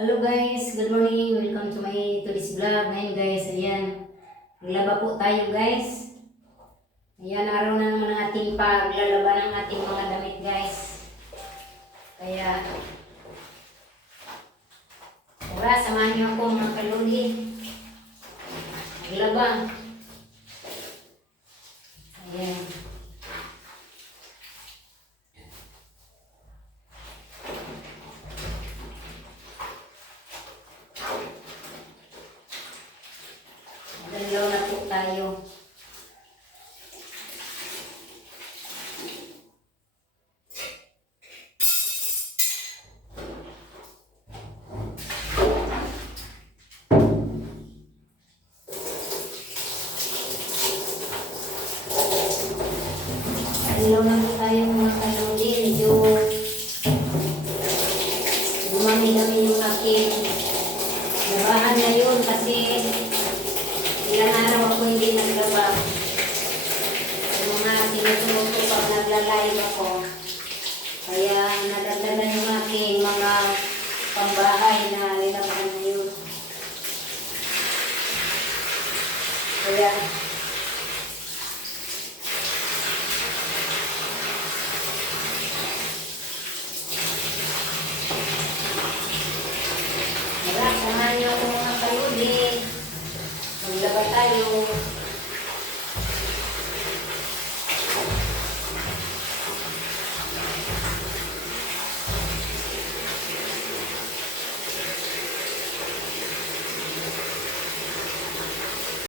Hello guys, good morning. Welcome to my today's vlog. Ngayon guys, ayan. Maglaba po tayo guys. Ayan, araw na naman ang ating paglalaba ng ating mga damit guys. Kaya, tara, samahan niyo ako mga kaluli. Maglaba. Ayan. Dalaw na po tayo. Dalaw na po tayo mga kaluli. Medyo dumami-dami yung aking labahan na yun kasi ilang araw ako hindi naglaba. Yung mga sinusunod ko pag nagla-live ako.